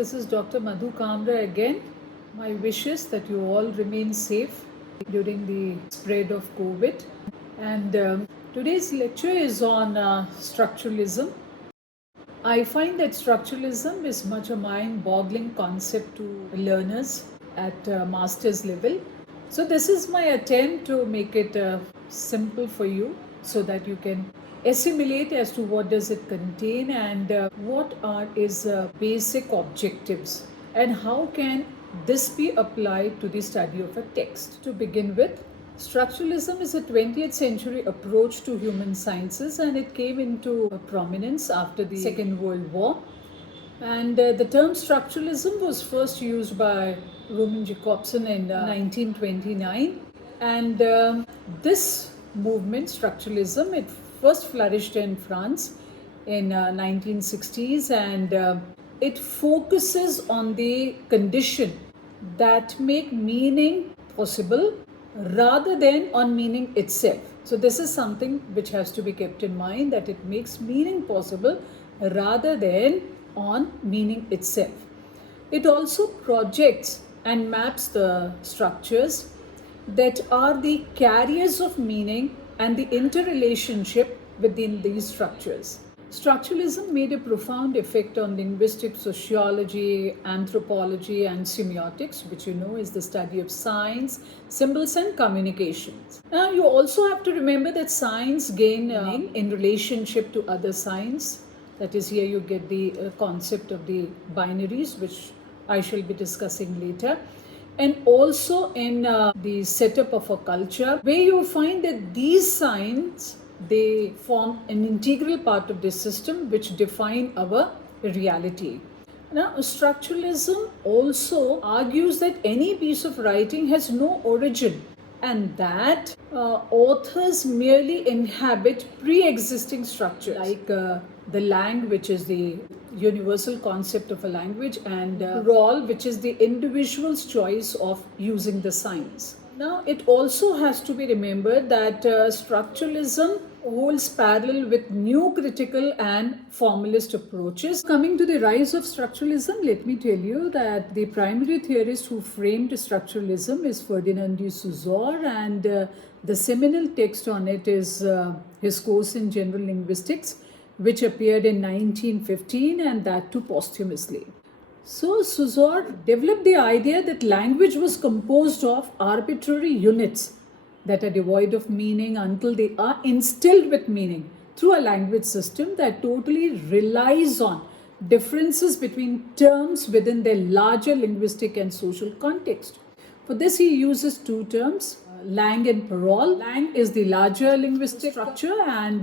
This is Dr. Madhu Kamra again. My wish is that you all remain safe during the spread of COVID. And today's lecture is on structuralism. I find that structuralism is much a mind-boggling concept to learners at master's level. So this is my attempt to make it simple for you so that you can assimilate as to what does it contain and what are its basic objectives and how can this be applied to the study of a text. To begin with, structuralism is a 20th century approach to human sciences and it came into prominence after the Second World War. And the term structuralism was first used by Roman Jakobson in 1929. And this movement, structuralism, it first flourished in France in 1960s and it focuses on the condition that make meaning possible rather than on meaning itself. So this is something which has to be kept in mind, that it makes meaning possible rather than on meaning itself. It also projects and maps the structures that are the carriers of meaning and the interrelationship within these structures. Structuralism made a profound effect on linguistic sociology, anthropology, and semiotics, which you know is the study of signs, symbols, and communications. Now, you also have to remember that signs gain meaning in relationship to other signs. That is, here you get the concept of the binaries, which I shall be discussing later. And also in the setup of a culture, where you find that these signs, they form an integral part of the system which define our reality. Now, structuralism also argues that any piece of writing has no origin and that authors merely inhabit pre-existing structures like the lang, which is the universal concept of a language, and role, which is the individual's choice of using the signs. Now, it also has to be remembered that structuralism holds parallel with new critical and formalist approaches. Coming to the rise of structuralism, let me tell you that the primary theorist who framed structuralism is Ferdinand de Saussure, and the seminal text on it is his course in general linguistics, which appeared in 1915, and that too posthumously. So Saussure developed the idea that language was composed of arbitrary units that are devoid of meaning until they are instilled with meaning through a language system that totally relies on differences between terms within their larger linguistic and social context. For this, he uses two terms, lang and parole. Lang is the larger linguistic structure and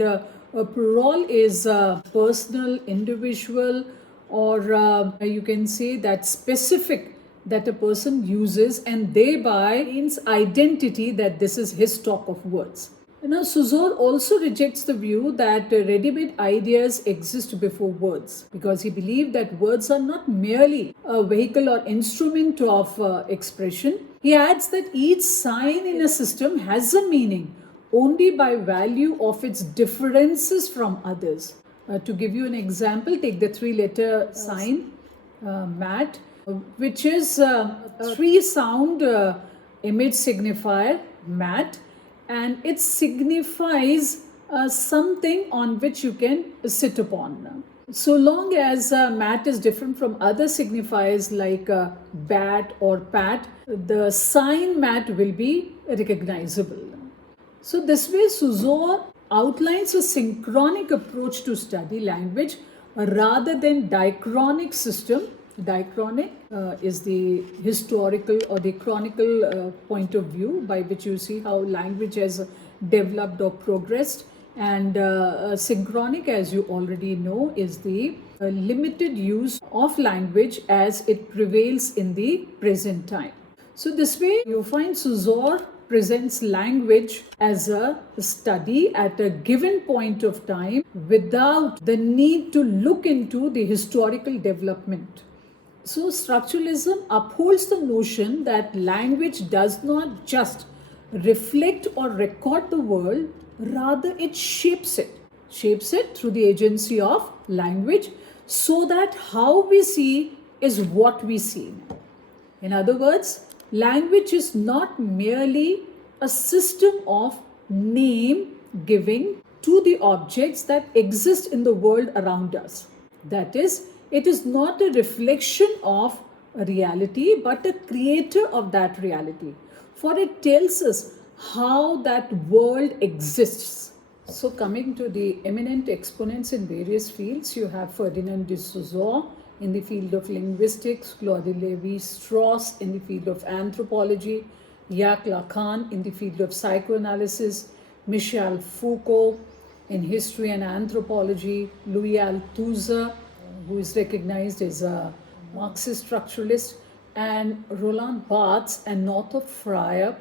parole is personal, individual, or you can say that specific that a person uses and thereby means identity, that this is his stock of words. Now, Saussure also rejects the view that ready-made ideas exist before words, because he believed that words are not merely a vehicle or instrument of expression. He adds that each sign in a system has a meaning only by value of its differences from others. To give you an example, take the three-letter sign, MAT, which is a three-sound image signifier, MAT, and it signifies something on which you can sit upon. So long as MAT is different from other signifiers like BAT or PAT, the sign MAT will be recognizable. So this way, Saussure outlines a synchronic approach to study language rather than diachronic system. Diachronic is the historical or the chronicle point of view by which you see how language has developed or progressed, and synchronic, as you already know, is the limited use of language as it prevails in the present time. So this way you find Saussure presents language as a study at a given point of time without the need to look into the historical development. So structuralism upholds the notion that language does not just reflect or record the world, rather it shapes it. Shapes it through the agency of language, so that how we see is what we see now. In other words, language is not merely a system of name giving to the objects that exist in the world around us. That is, it is not a reflection of a reality but a creator of that reality. For it tells us how that world exists. So, coming to the eminent exponents in various fields, you have Ferdinand de Saussure in the field of linguistics, Claude Lévi-Strauss in the field of anthropology, Jacques Lacan in the field of psychoanalysis, Michel Foucault in history and anthropology, Louis Althusser, who is recognized as a Marxist structuralist, and Roland Barthes and Northrop Fryer,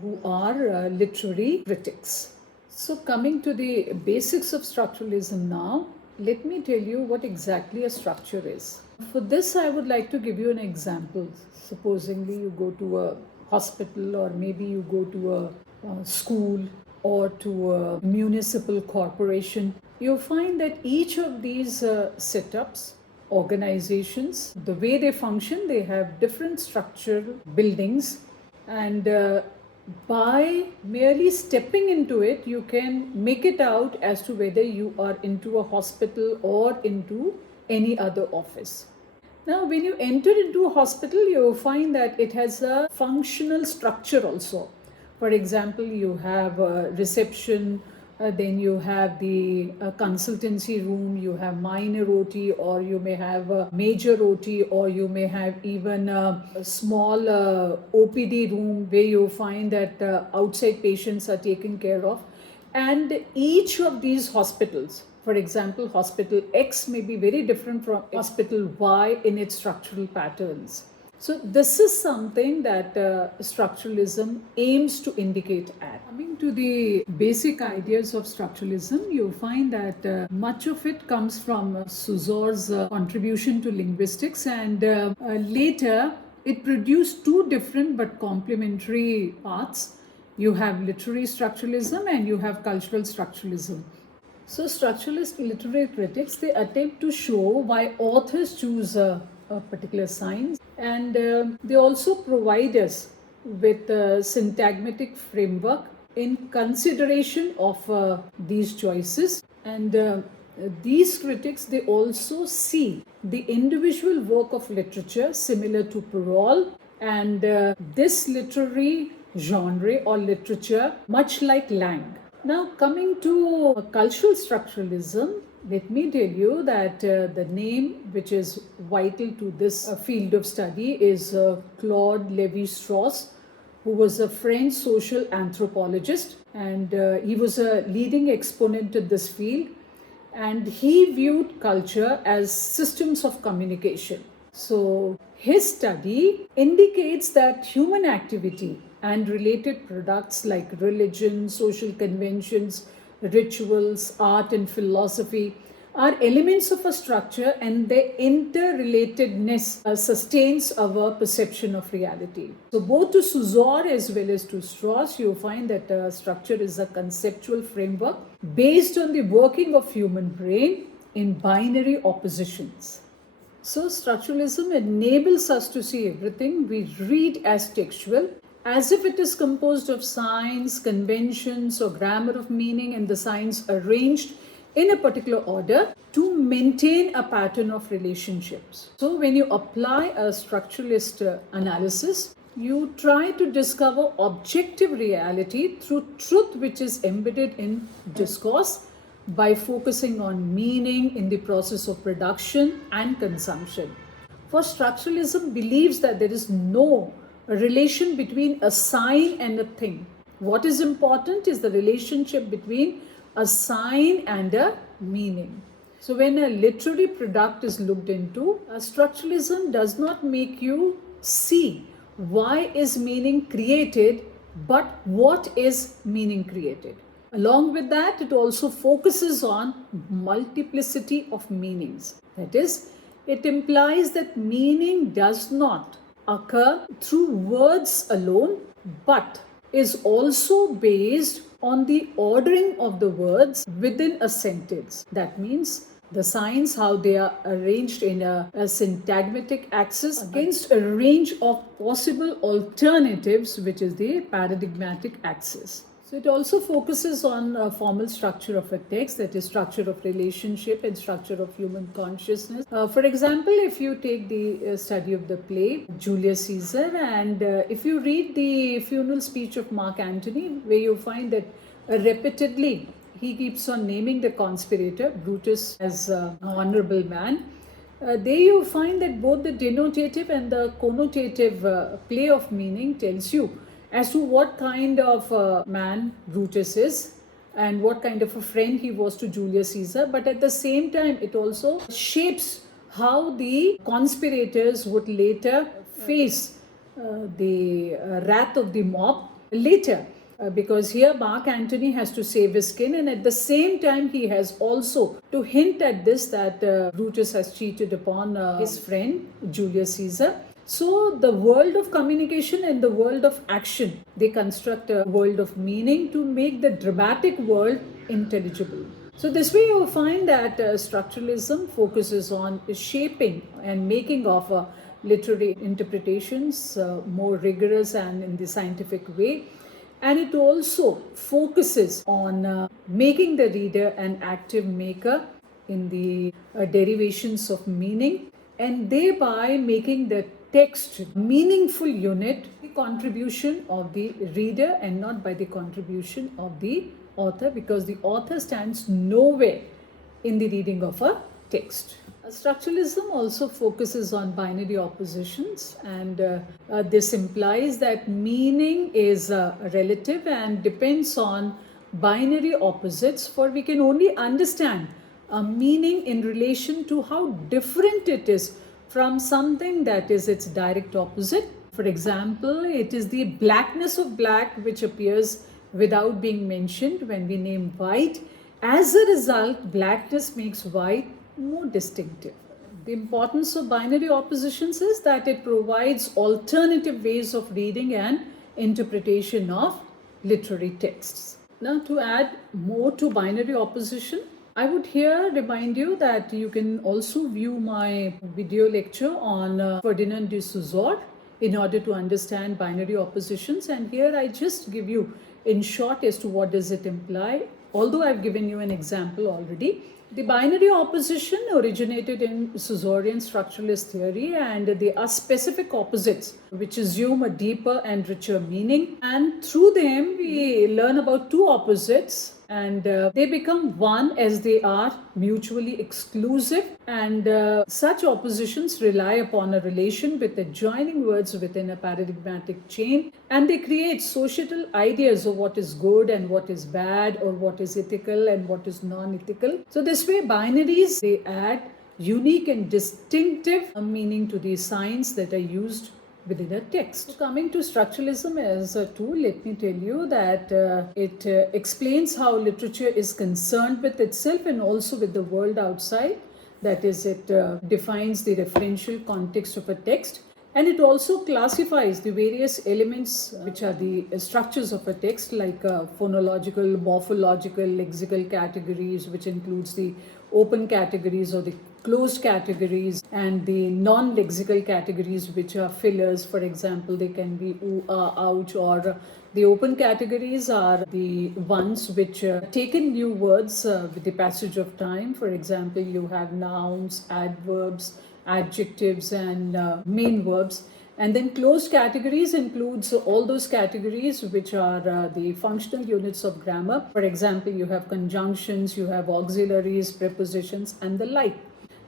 who are literary critics. So, coming to the basics of structuralism now, let me tell you what exactly a structure is. For this, I would like to give you an example. Supposingly, you go to a hospital, or maybe you go to a school, or to a municipal corporation. You'll find that each of these setups, organizations, the way they function, they have different structural buildings, and by merely stepping into it, you can make it out as to whether you are into a hospital or into any other office. Now, when you enter into a hospital, you find that it has a functional structure also. For example, you have a reception, then you have the consultancy room, you have minor OT, or you may have a major OT, or you may have even a small OPD room where you find that outside patients are taken care of. And each of these hospitals, for example, hospital X may be very different from hospital Y in its structural patterns. So this is something that structuralism aims to indicate at. Coming to the basic ideas of structuralism, you find that much of it comes from Saussure's contribution to linguistics, and later it produced two different but complementary paths. You have literary structuralism and you have cultural structuralism. So structuralist literary critics, they attempt to show why authors choose a particular signs, and they also provide us with a syntagmatic framework in consideration of these choices. And these critics, they also see the individual work of literature similar to parole, and this literary genre or literature much like Lang. Now, coming to cultural structuralism, let me tell you that the name which is vital to this field of study is Claude Lévi-Strauss, who was a French social anthropologist, and he was a leading exponent in this field, and he viewed culture as systems of communication. So his study indicates that human activity and related products like religion, social conventions, rituals, art, and philosophy are elements of a structure, and their interrelatedness sustains our perception of reality. So both to Saussure as well as to Strauss, you find that structure is a conceptual framework based on the working of human brain in binary oppositions. So structuralism enables us to see everything we read as textual, as if it is composed of signs, conventions, or grammar of meaning, and the signs arranged in a particular order to maintain a pattern of relationships. So when you apply a structuralist analysis, you try to discover objective reality through truth which is embedded in discourse by focusing on meaning in the process of production and consumption. For structuralism believes that there is no relation between a sign and a thing. What is important is the relationship between a sign and a meaning. So when a literary product is looked into, structuralism does not make you see why is meaning created, but what is meaning created. Along with that, it also focuses on multiplicity of meanings. That is, it implies that meaning does not occur through words alone, but is also based on the ordering of the words within a sentence. That means the signs, how they are arranged in a syntagmatic axis against a range of possible alternatives, which is the paradigmatic axis. So it also focuses on a formal structure of a text, that is structure of relationship and structure of human consciousness. For example, if you take the study of the play Julius Caesar, and if you read the funeral speech of Mark Antony, where you find that repeatedly he keeps on naming the conspirator Brutus as an honorable man. There you find that both the denotative and the connotative play of meaning tells you as to what kind of man Brutus is and what kind of a friend he was to Julius Caesar. But at the same time, it also shapes how the conspirators would later face the wrath of the mob later. Because here Mark Antony has to save his skin, and at the same time he has also to hint at this that Brutus has cheated upon his friend Julius Caesar. So the world of communication and the world of action, they construct a world of meaning to make the dramatic world intelligible. So this way you will find that structuralism focuses on shaping and making of literary interpretations more rigorous and in the scientific way. And it also focuses on making the reader an active maker in the derivations of meaning, and thereby making the text meaningful unit, the contribution of the reader and not by the contribution of the author, because the author stands nowhere in the reading of a text. Structuralism also focuses on binary oppositions, and this implies that meaning is relative and depends on binary opposites, for we can only understand a meaning in relation to how different it is from something that is its direct opposite. For example, it is the blackness of black which appears without being mentioned when we name white. As a result, blackness makes white more distinctive. The importance of binary oppositions is that it provides alternative ways of reading and interpretation of literary texts. Now, to add more to binary opposition, I would here remind you that you can also view my video lecture on Ferdinand de Saussure in order to understand binary oppositions, and here I just give you in short as to what does it imply, although I've given you an example already. The binary opposition originated in Saussurean structuralist theory, and they are specific opposites which assume a deeper and richer meaning, and through them we learn about two opposites, and they become one as they are mutually exclusive, and such oppositions rely upon a relation with adjoining words within a paradigmatic chain, and they create societal ideas of what is good and what is bad, or what is ethical and what is non-ethical. So this way binaries, they add unique and distinctive meaning to the signs that are used within a text. So coming to structuralism as a tool, let me tell you that it explains how literature is concerned with itself and also with the world outside. That is, it defines the referential context of a text, and it also classifies the various elements which are the structures of a text, like phonological, morphological, lexical categories, which includes the open categories or the closed categories, and the non-lexical categories which are fillers. For example, they can be ooh, ah, ouch, or the open categories are the ones which take in new words with the passage of time. For example, you have nouns, adverbs, adjectives, and main verbs. And then closed categories includes all those categories which are the functional units of grammar. For example, you have conjunctions, you have auxiliaries, prepositions, and the like.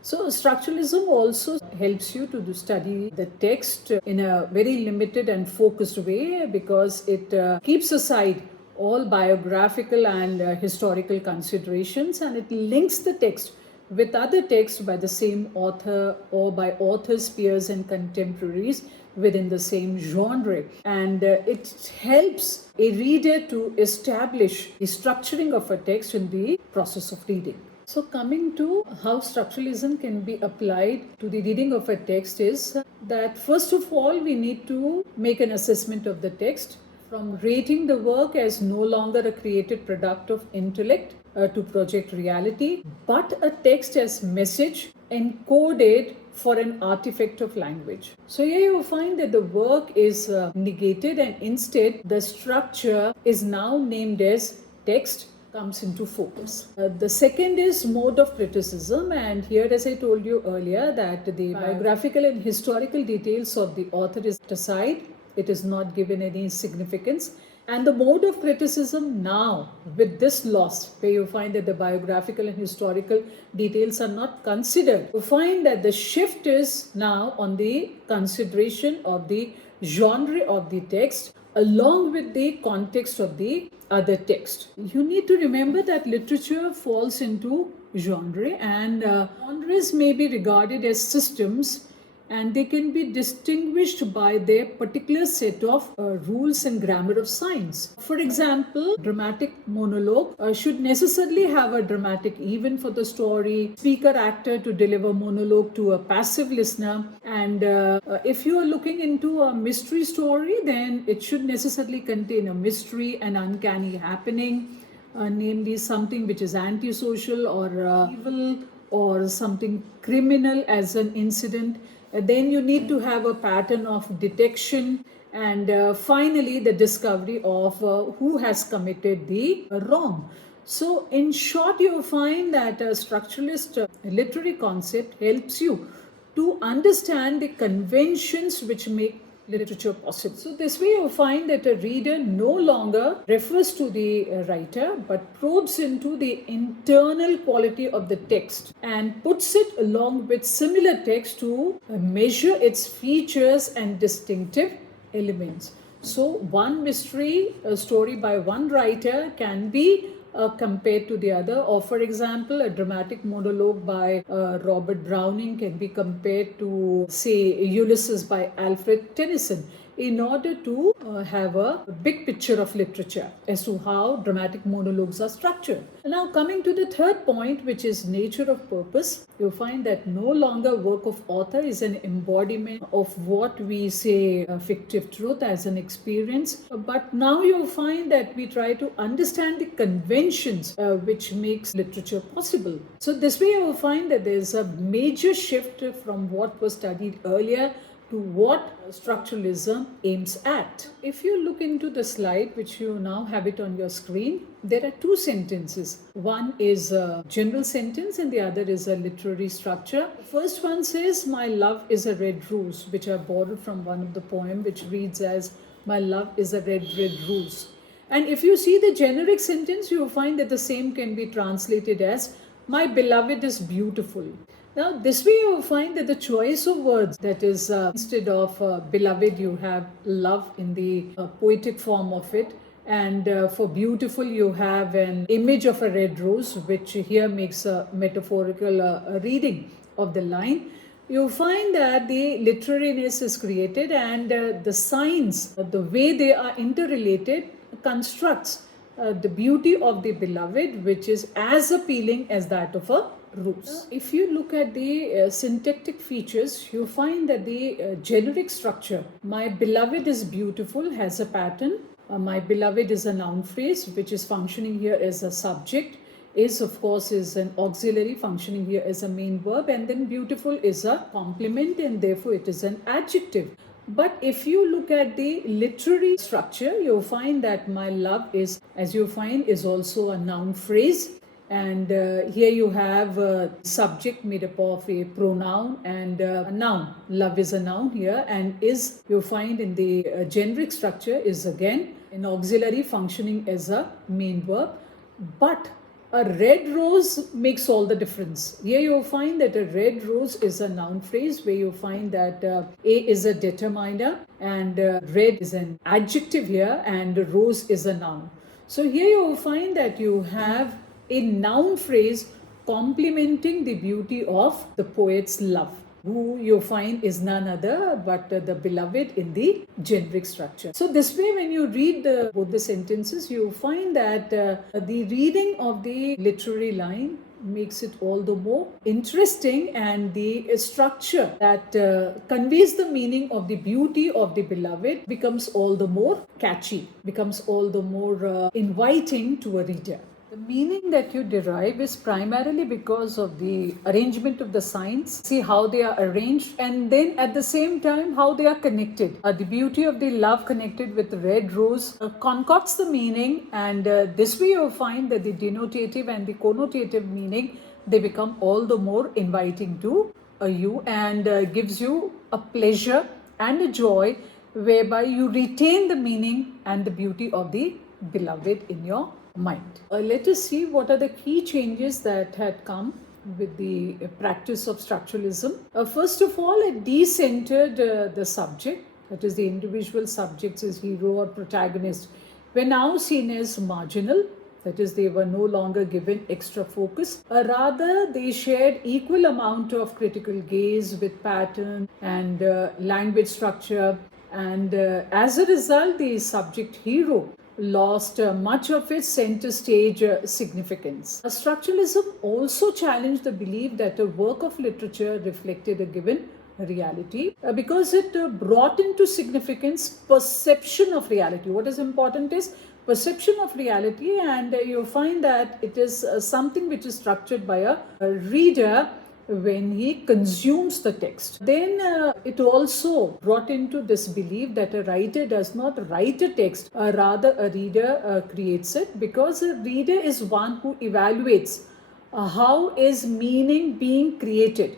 So structuralism also helps you to study the text in a very limited and focused way, because it keeps aside all biographical and historical considerations, and it links the text with other texts by the same author or by authors, peers, and contemporaries within the same genre. And it helps a reader to establish the structuring of a text in the process of reading. So coming to how structuralism can be applied to the reading of a text is that first of all we need to make an assessment of the text, from rating the work as no longer a created product of intellect to project reality, but a text as message encoded for an artifact of language. So here you find that the work is negated, and instead the structure is now named as text comes into focus. The second is mode of criticism, and here, as I told you earlier, that the biographical and historical details of the author is aside, it is not given any significance. And the mode of criticism now, with this loss, where you find that the biographical and historical details are not considered, you find that the shift is now on the consideration of the genre of the text along with the context of the other text. You need to remember that literature falls into genre, and genres may be regarded as systems, and they can be distinguished by their particular set of rules and grammar of science. For example, dramatic monologue should necessarily have a dramatic event for the story, speaker actor to deliver monologue to a passive listener, and if you are looking into a mystery story, then it should necessarily contain a mystery, an uncanny happening, namely something which is antisocial or evil or something criminal as an incident. Then you need to have a pattern of detection, and finally the discovery of who has committed the wrong. So in short, you find that a structuralist literary concept helps you to understand the conventions which make literature possible. So this way you find that a reader no longer refers to the writer but probes into the internal quality of the text and puts it along with similar text to measure its features and distinctive elements. So one mystery story by one writer can be compared to the other, or for example a dramatic monologue by Robert Browning can be compared to, say, Ulysses by Alfred Tennyson, in order to have a big picture of literature as to how dramatic monologues are structured. Now coming to the third point, which is nature of purpose, you find that no longer work of author is an embodiment of what we say fictive truth as an experience, but now you find that we try to understand the conventions which makes literature possible. So this way you will find that there is a major shift from what was studied earlier to what structuralism aims at. If you look into the slide, which you now have it on your screen, there are two sentences. One is a general sentence and the other is a literary structure. The first one says, "My love is a red rose," which I borrowed from one of the poem, which reads as, "My love is a red, red rose." And if you see the generic sentence, you will find that the same can be translated as, "My beloved is beautiful." Now, this way you will find that the choice of words, that is, instead of beloved, you have love in the poetic form of it. And for beautiful, you have an image of a red rose, which here makes a metaphorical reading of the line. You find that the literariness is created, and the signs, the way they are interrelated, constructs the beauty of the beloved, which is as appealing as that of a rose. If you look at the syntactic features, you find that the generic structure, "My beloved is beautiful," has a pattern. My beloved is a noun phrase which is functioning here as a subject. Is, of course, is an auxiliary functioning here as a main verb, and then beautiful is a complement, and therefore it is an adjective. But if you look at the literary structure, you'll find that "my love is," as you find, is also a noun phrase. And here you have a subject made up of a pronoun and a noun. Love is a noun here, and "is," you find in the generic structure, is again an auxiliary functioning as a main verb. But a red rose makes all the difference. Here you find that a red rose is a noun phrase where you find that A is a determiner, and red is an adjective here, and rose is a noun. So here you will find that you have a noun phrase complementing the beauty of the poet's love, who you find is none other but the beloved in the generic structure. So this way, when you read both the sentences, you find that the reading of the literary line makes it all the more interesting, and the structure that conveys the meaning of the beauty of the beloved becomes all the more catchy, becomes all the more inviting to a reader. The meaning that you derive is primarily because of the arrangement of the signs, see how they are arranged, and then at the same time how they are connected. The beauty of the love connected with the red rose concocts the meaning, and this way you find that the denotative and the connotative meaning, they become all the more inviting to you, and gives you a pleasure and a joy whereby you retain the meaning and the beauty of the beloved in your mind. Let us see what are the key changes that had come with the practice of structuralism. First of all, it decentered the subject, that is, the individual subjects as hero or protagonist, were now seen as marginal. That is, they were no longer given extra focus. Rather, they shared equal amount of critical gaze with pattern and language structure. And as a result, the subject hero lost much of its center stage significance. Structuralism also challenged the belief that a work of literature reflected a given reality because it brought into significance perception of reality. What is important is perception of reality, and you find that it is something which is structured by a reader when he consumes the text. Then it also brought into this belief that a writer does not write a text, rather a reader creates it, because a reader is one who evaluates how is meaning being created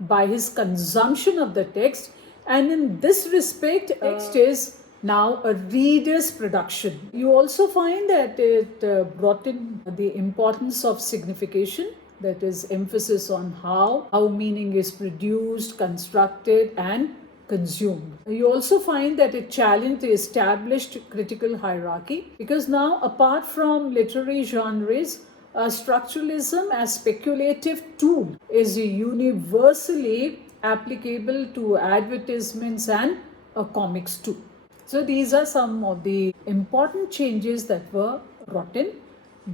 by his consumption of the text, and in this respect text is now a reader's production. You also find that it brought in the importance of signification, that is emphasis on how meaning is produced, constructed and consumed. You also find that it challenged the established critical hierarchy, because now apart from literary genres, structuralism as speculative tool is universally applicable to advertisements and comics too. So these are some of the important changes that were brought in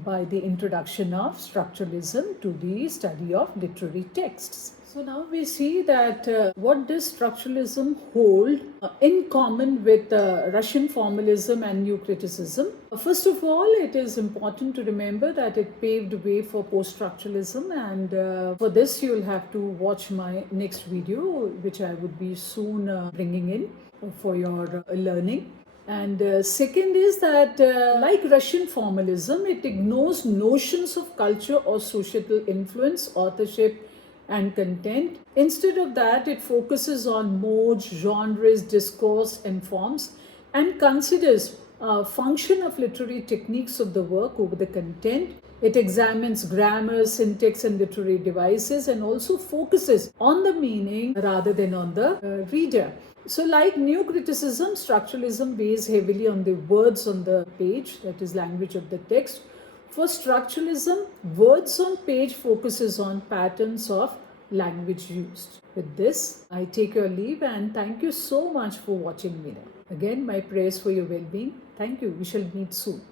by the introduction of structuralism to the study of literary texts. So now we see that what does structuralism hold in common with Russian formalism and new criticism? First of all, it is important to remember that it paved way for post-structuralism, and for this you'll have to watch my next video, which I would be soon bringing in for your learning. And second is that like Russian formalism, it ignores notions of culture or societal influence, authorship and content. Instead of that, it focuses on modes, genres, discourse and forms, and considers function of literary techniques of the work over the content. It examines grammar, syntax and literary devices, and also focuses on the meaning rather than on the reader. So like new criticism, structuralism weighs heavily on the words on the page, that is language of the text. For structuralism, words on page focuses on patterns of language used. With this, I take your leave and thank you so much for watching me. Again, my prayers for your well-being. Thank you. We shall meet soon.